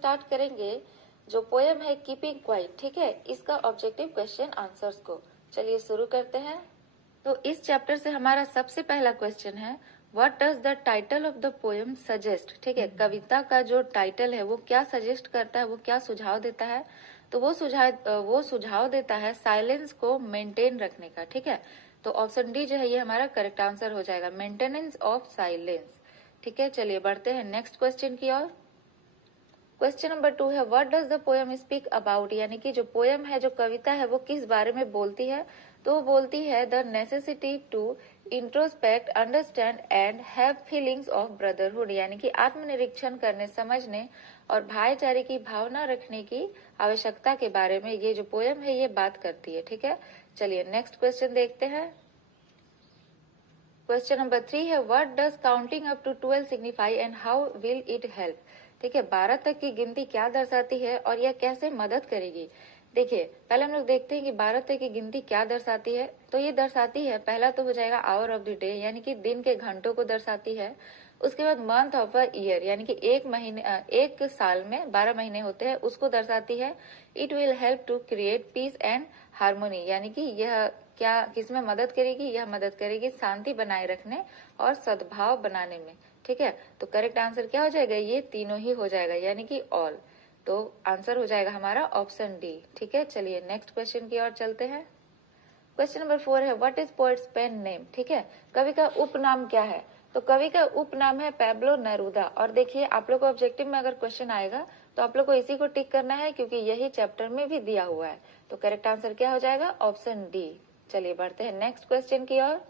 Start करेंगे जो poem है कीपिंग क्वाइट, ठीक है, इसका ऑब्जेक्टिव क्वेश्चन आंसर्स को। चलिए शुरू करते हैं। तो इस चैप्टर से हमारा सबसे पहला क्वेश्चन है, what does the title of the poem suggest, ठीक है, कविता का जो टाइटल है वो क्या सजेस्ट करता है, वो क्या सुझाव देता है। तो वो सुझाव देता है साइलेंस को मेंटेन रखने का, ठीक है। तो ऑप्शन डी जो है ये हमारा करेक्ट आंसर हो जाएगा, मेंटेनेंस ऑफ साइलेंस। ठीक है, चलिए बढ़ते हैं नेक्स्ट क्वेश्चन की ओर। क्वेश्चन नंबर 2 है, what does the poem speak about, यानी कि जो पोयम है, जो कविता है, वो किस बारे में बोलती है। तो वो बोलती है the necessity to introspect, understand and have feelings of brotherhood, यानी कि आत्मनिरीक्षण करने, समझने और भाईचारे की भावना रखने की आवश्यकता के बारे में ये जो पोयम है ये बात करती है। ठीक है, चलिए नेक्स्ट क्वेश्चन देखते हैं। क्वेश्चन नंबर 3 है, what does counting up to 12 signify and how will it help. ठीक है, 12 तक की गिनती क्या दर्शाती है और यह कैसे मदद करेगी। देखिए पहले हम लोग देखते हैं कि 12 तक की गिनती क्या दर्शाती है। तो ये दर्शाती है, पहला तो हो जाएगा आवर ऑफ द डे, यानी कि दिन के घंटों को दर्शाती है। उसके बाद मंथ ऑफ अ ईयर, यानी कि एक साल में 12 महीने होते हैं, उसको दर्शाती है। It will help to create peace and harmony, यानी कि यह क्या किसमें मदद करेगी, यह मदद करेगी शांति बनाए रखने और सद्भाव बनाने में। ठीक है, तो करेक्ट आंसर क्या हो जाएगा, ये तीनों ही हो जाएगा, यानी कि ऑल। तो आंसर हो जाएगा हमारा ऑप्शन डी। ठीक है, चलिए नेक्स्ट क्वेश्चन की ओर चलते हैं। क्वेश्चन नंबर 4 है, what is poet's pen name. ठीक है, कवि का उपनाम क्या है। तो कवि का उपनाम है पैब्लो नेरूदा। और देखिए आप लोग को ऑब्जेक्टिव में अगर क्वेश्चन आएगा तो आप लोग को इसी को टिक करना है, क्योंकि यही चैप्टर में भी दिया हुआ है। तो करेक्ट आंसर क्या हो जाएगा, ऑप्शन डी। चलिए बढ़ते हैं नेक्स्ट क्वेश्चन की ओर।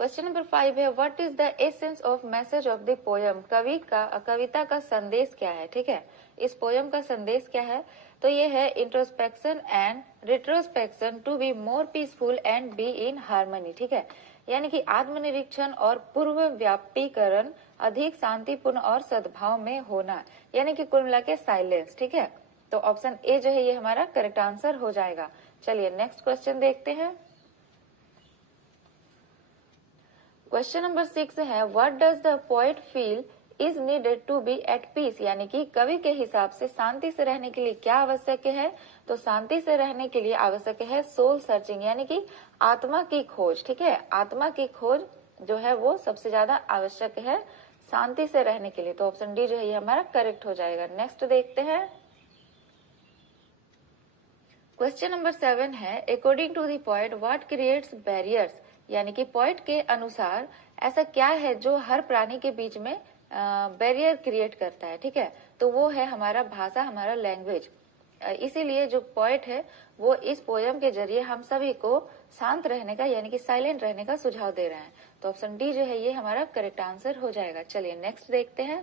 क्वेश्चन नंबर 5 है, what is the essence of message of the poem. कविता का संदेश क्या है। ठीक है, इस पोयम का संदेश क्या है। तो ये है introspection and retrospection to be more peaceful and be in harmony. ठीक है, यानी कि आत्मनिरीक्षण और पूर्व व्यापीकरण, अधिक शांतिपूर्ण और सद्भाव में होना, यानी कि कुल मिला के साइलेंस। ठीक है, तो ऑप्शन ए जो है ये हमारा करेक्ट आंसर हो जाएगा। चलिए नेक्स्ट क्वेश्चन देखते हैं। क्वेश्चन नंबर 6 है, what does the poet feel is needed to be at peace, यानी कि कवि के हिसाब से शांति से रहने के लिए क्या आवश्यक है। तो शांति से रहने के लिए आवश्यक है सोल सर्चिंग, यानी कि आत्मा की खोज। ठीक है, आत्मा की खोज जो है वो सबसे ज्यादा आवश्यक है शांति से रहने के लिए। तो ऑप्शन डी जो है ये हमारा करेक्ट हो जाएगा। नेक्स्ट देखते हैं। क्वेश्चन नंबर 7 है, according to the poet what creates barriers, यानी कि पोएट के अनुसार ऐसा क्या है जो हर प्राणी के बीच में बैरियर क्रिएट करता है। ठीक है, तो वो है हमारा भाषा, हमारा लैंग्वेज। इसीलिए जो पोएट है वो इस पोयम के जरिए हम सभी को शांत रहने का, यानी कि साइलेंट रहने का सुझाव दे रहे हैं। तो ऑप्शन डी जो है ये हमारा करेक्ट आंसर हो जाएगा। चलिए नेक्स्ट देखते हैं।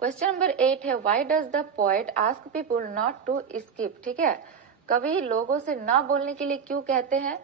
क्वेश्चन नंबर 8 है, why does the poet ask people not to skip. ठीक है, कवि लोगों से ना बोलने के लिए क्यों कहते हैं।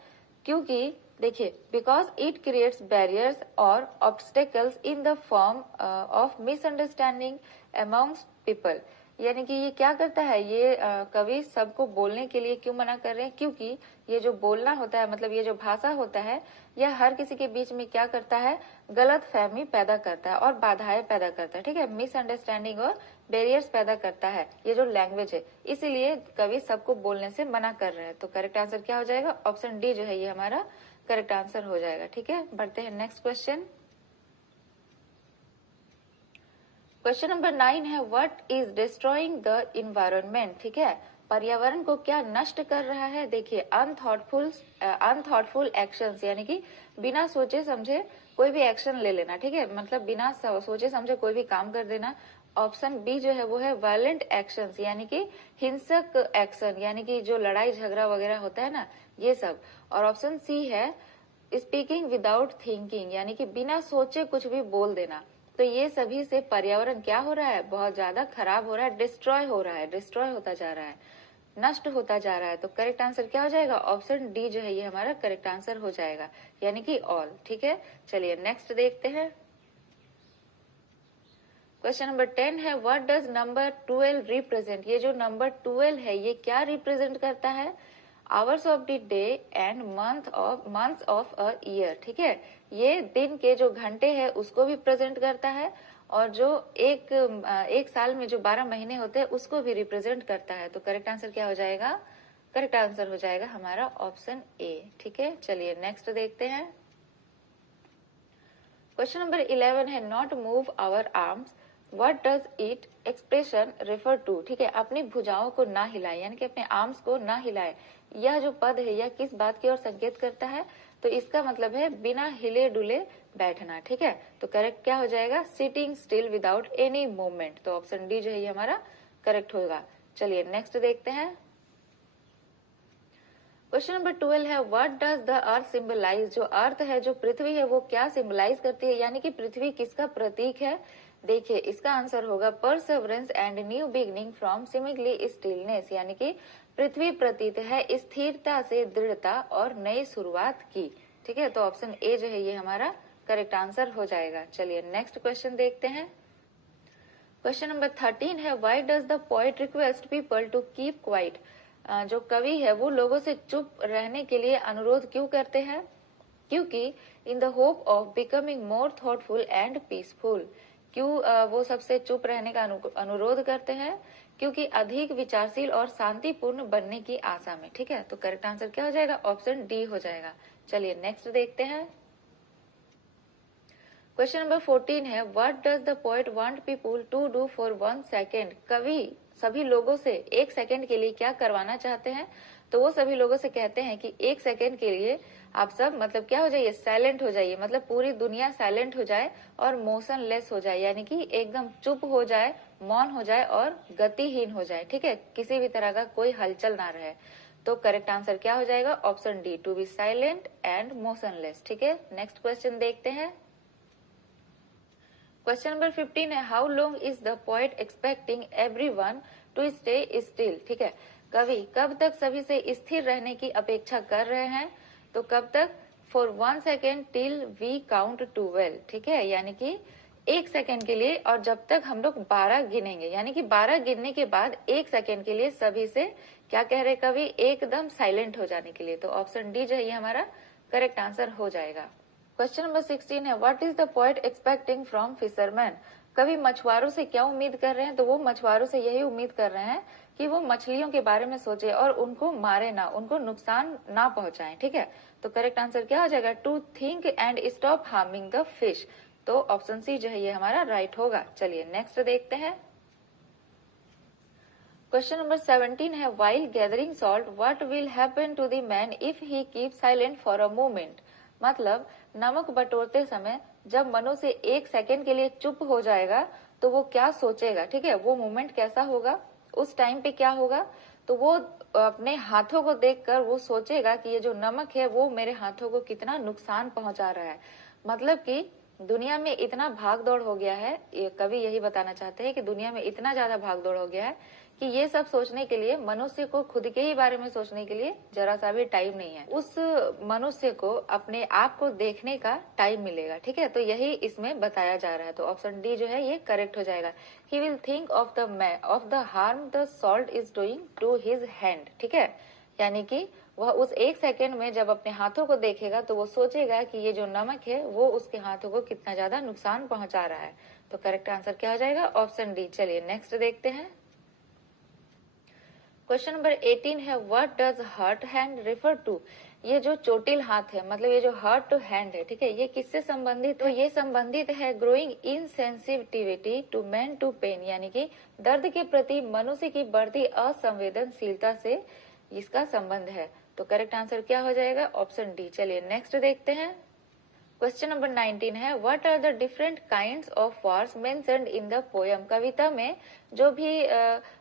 क्योंकि देखिए, बिकॉज इट क्रिएट्स बैरियर्स और obstacles in the form of misunderstanding amongst people, यानी कि ये क्या करता है, ये कवि सबको बोलने के लिए क्यों मना कर रहे हैं। क्योंकि ये जो बोलना होता है, मतलब ये जो भाषा होता है, यह हर किसी के बीच में क्या करता है, गलत फहमी पैदा करता है और बाधाएं पैदा करता है। ठीक है, मिसअंडरस्टैंडिंग और बैरियर्स पैदा करता है ये जो लैंग्वेज है, इसीलिए कवि सबको बोलने से मना कर रहे हैं। तो करेक्ट आंसर क्या हो जाएगा, ऑप्शन डी जो है ये हमारा करेक्ट आंसर हो जाएगा। ठीक है, बढ़ते हैं नेक्स्ट क्वेश्चन। क्वेश्चन नंबर 9 है, what is destroying the environment. ठीक है, पर्यावरण को क्या नष्ट कर रहा है। देखिए अनथॉटफुल एक्शंस, यानी कि बिना सोचे समझे कोई भी एक्शन ले लेना। ठीक है, मतलब बिना सोचे समझे कोई भी काम कर देना। ऑप्शन बी जो है वो है वायलेंट एक्शंस, यानी कि हिंसक एक्शन, यानी कि जो लड़ाई झगड़ा वगैरह होता है ना, ये सब। और ऑप्शन सी है स्पीकिंग विदाउट थिंकिंग, यानी कि बिना सोचे कुछ भी बोल देना। तो ये सभी से पर्यावरण क्या हो रहा है, बहुत ज्यादा खराब हो रहा है, डिस्ट्रॉय हो रहा है, डिस्ट्रॉय होता जा रहा है, नष्ट होता जा रहा है। तो करेक्ट आंसर क्या हो जाएगा, ऑप्शन डी जो है ये हमारा करेक्ट आंसर हो जाएगा, यानी कि ऑल। ठीक है, चलिए नेक्स्ट देखते हैं। क्वेश्चन नंबर 10 है, व्हाट डज नंबर 12 रिप्रेजेंट। ये जो नंबर 12 है ये क्या रिप्रेजेंट करता है, hours of the day and months of a year. ठीक है, ये दिन के जो घंटे हैं उसको भी प्रेजेंट करता है और जो एक साल में जो 12 महीने होते हैं उसको भी रिप्रेजेंट करता है। तो करेक्ट आंसर क्या हो जाएगा? करेक्ट आंसर हो जाएगा हमारा ऑप्शन ए। ठीक है, चलिए नेक्स्ट देखते हैं। क्वेश्चन नंबर 11 है not move our arms, what does it expression refer to. ठीक है, अपनी भुजाओं को ना हिलाए यानी कि अपने आर्म्स को ना हिलाए, यह जो पद है यह किस बात की ओर संकेत करता है? तो इसका मतलब है बिना हिले डुले बैठना। ठीक है, तो करेक्ट क्या हो जाएगा? Sitting still without any movement. तो ऑप्शन डी जो है ये हमारा करेक्ट होगा। चलिए नेक्स्ट देखते हैं। क्वेश्चन नंबर 12 है what does the earth symbolise. जो अर्थ है, जो पृथ्वी है, वो क्या सिंबलाइज करती है, यानी कि पृथ्वी किसका प्रतीक है? देखिए इसका आंसर होगा Perseverance and new beginning from seemingly stillness, यानी कि पृथ्वी प्रतीत है स्थिरता से दृढ़ता और नई शुरुआत की। ठीक है, तो ऑप्शन ए जो है ये हमारा करेक्ट आंसर हो जाएगा। चलिए नेक्स्ट क्वेश्चन देखते हैं। क्वेश्चन नंबर 13 है why does the poet request people to keep quiet. जो कवि है वो लोगों से चुप रहने के लिए अनुरोध क्यों करते हैं? क्योंकि in the hope of becoming more thoughtful and peaceful. क्यों वो सबसे चुप रहने का अनुरोध करते हैं? क्योंकि अधिक विचारशील और शांतिपूर्ण बनने की आशा में। ठीक है, तो करेक्ट आंसर क्या हो जाएगा? ऑप्शन डी हो जाएगा। चलिए नेक्स्ट देखते हैं। क्वेश्चन नंबर 14 है what does the poet want people to do for 1 second. कवि सभी लोगों से 1 सेकेंड के लिए क्या करवाना चाहते हैं? तो वो सभी लोगों से कहते हैं कि 1 सेकेंड के लिए आप सब मतलब क्या हो जाइए? साइलेंट हो जाइए, मतलब पूरी दुनिया साइलेंट हो जाए और मोशनलेस हो जाए, यानी कि एकदम चुप हो जाए, मौन हो जाए और गतिहीन हो जाए। ठीक है, किसी भी तरह का कोई हलचल ना रहे। तो करेक्ट आंसर क्या हो जाएगा? Option D, to be silent and motionless. ठीक है, नेक्स्ट क्वेश्चन देखते हैं। क्वेश्चन नंबर 15 है how long is the poet expecting everyone to stay still. ठीक है, कवि कब तक सभी से स्थिर रहने की अपेक्षा कर रहे हैं? तो कब तक? For 1 second till we count to 12। ठीक है, यानी कि 1 सेकेंड के लिए और जब तक हम लोग 12 गिनेंगे, यानी कि 12 गिनने के बाद 1 सेकेंड के लिए सभी से क्या कह रहे कवि? एकदम साइलेंट हो जाने के लिए। तो ऑप्शन डी जो है ये हमारा करेक्ट आंसर हो जाएगा। क्वेश्चन नंबर 16 है what is the poet expecting from fisherman. कवि मछुआरों से क्या उम्मीद कर रहे हैं? तो वो मछुआरों से यही उम्मीद कर रहे हैं कि वो मछलियों के बारे में सोचे और उनको मारे ना, उनको नुकसान ना पहुंचाएं। ठीक है, तो करेक्ट आंसर क्या हो जाएगा? To think and stop harming the fish. तो ऑप्शन सी जो है ये हमारा राइट होगा। चलिए नेक्स्ट देखते हैं। क्वेश्चन नंबर 17 है while gathering salt what will happen to the man if he keep silent for a moment. मतलब नमक बटोरते समय जब मनुष्य 1 सेकेंड के लिए चुप हो जाएगा तो वो क्या सोचेगा? ठीक है, वो मोमेंट कैसा होगा, उस टाइम पे क्या होगा? तो वो अपने हाथों को देखकर वो सोचेगा कि ये जो नमक है वो मेरे हाथों को कितना नुकसान पहुंचा रहा है। मतलब कि दुनिया में इतना भाग दौड़ हो गया है, ये कवि यही बताना चाहते हैं कि दुनिया में इतना ज्यादा भाग दौड़ हो गया है कि ये सब सोचने के लिए मनुष्य को खुद के ही बारे में सोचने के लिए जरा सा भी टाइम नहीं है। उस मनुष्य को अपने आप को देखने का टाइम मिलेगा। ठीक है, तो यही इसमें बताया जा रहा है। तो ऑप्शन डी जो है ये करेक्ट हो जाएगा। He will think of the harm the salt is doing to his hand. ठीक है, यानी कि वह उस 1 सेकेंड में जब अपने हाथों को देखेगा तो वो सोचेगा कि ये जो नमक है वो उसके हाथों को कितना ज्यादा नुकसान पहुंचा रहा है। तो करेक्ट आंसर क्या हो जाएगा? Option D. चलिए नेक्स्ट देखते हैं। क्वेश्चन नंबर 18 है what does hurt hand refer to. ये जो चोटिल हाथ है, मतलब ये जो हर्ट टू हैंड है, ठीक है, ये किससे संबंधित? तो ये संबंधित है growing insensitivity to man to pain, यानी कि दर्द के प्रति मनुष्य की बढ़ती असंवेदनशीलता से इसका संबंध है। तो करेक्ट आंसर क्या हो जाएगा? Option D. चलिए नेक्स्ट देखते हैं। क्वेश्चन नंबर 19 है what are the different kinds of wars mentioned in the poem. कविता में जो भी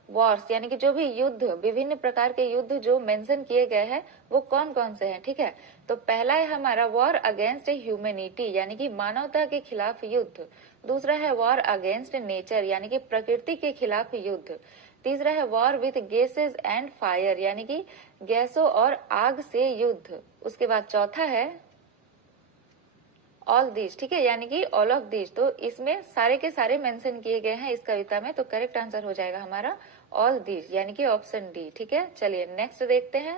वॉर्स यानी कि जो भी युद्ध, विभिन्न प्रकार के युद्ध जो मेंशन किए गए हैं वो कौन कौन से हैं? ठीक है, तो पहला है हमारा वॉर अगेंस्ट ह्यूमैनिटी, यानी कि मानवता के खिलाफ युद्ध। दूसरा है वॉर अगेंस्ट नेचर, यानी कि प्रकृति के खिलाफ युद्ध। तीसरा है war with gases and fire, यानी कि गैसों और आग से युद्ध। उसके बाद चौथा है ऑल दिस। ठीक है, यानी कि ऑल ऑफ दिस। तो इसमें सारे के सारे मेंशन किए गए हैं इस कविता में। तो करेक्ट आंसर हो जाएगा हमारा ऑल दिस, यानी कि ऑप्शन डी। ठीक है, चलिए नेक्स्ट देखते हैं।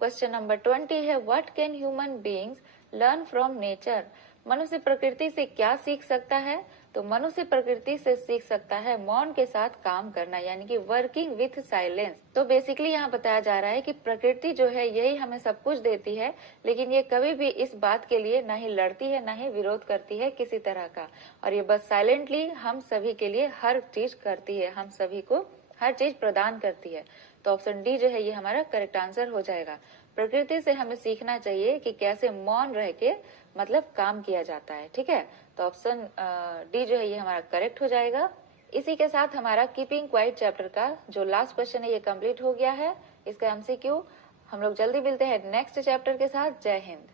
क्वेश्चन नंबर 20 है what can human beings learn from nature. मनुष्य प्रकृति से क्या सीख सकता है? तो मनुष्य प्रकृति से सीख सकता है मौन के साथ काम करना, यानी कि वर्किंग विथ साइलेंस। तो बेसिकली यहाँ बताया जा रहा है कि प्रकृति जो है यही हमें सब कुछ देती है, लेकिन ये कभी भी इस बात के लिए ना ही लड़ती है ना ही विरोध करती है किसी तरह का, और ये बस साइलेंटली हम सभी के लिए हर चीज करती है, हम सभी को हर चीज प्रदान करती है। तो ऑप्शन डी जो है ये हमारा करेक्ट आंसर हो जाएगा। प्रकृति से हमें सीखना चाहिए कि कैसे मौन रह के मतलब काम किया जाता है। ठीक है, तो ऑप्शन डी जो है ये हमारा करेक्ट हो जाएगा। इसी के साथ हमारा कीपिंग क्वाइट चैप्टर का जो लास्ट क्वेश्चन है ये कंप्लीट हो गया है। इसका एमसीक्यू हम लोग जल्दी मिलते हैं नेक्स्ट चैप्टर के साथ। जय हिंद।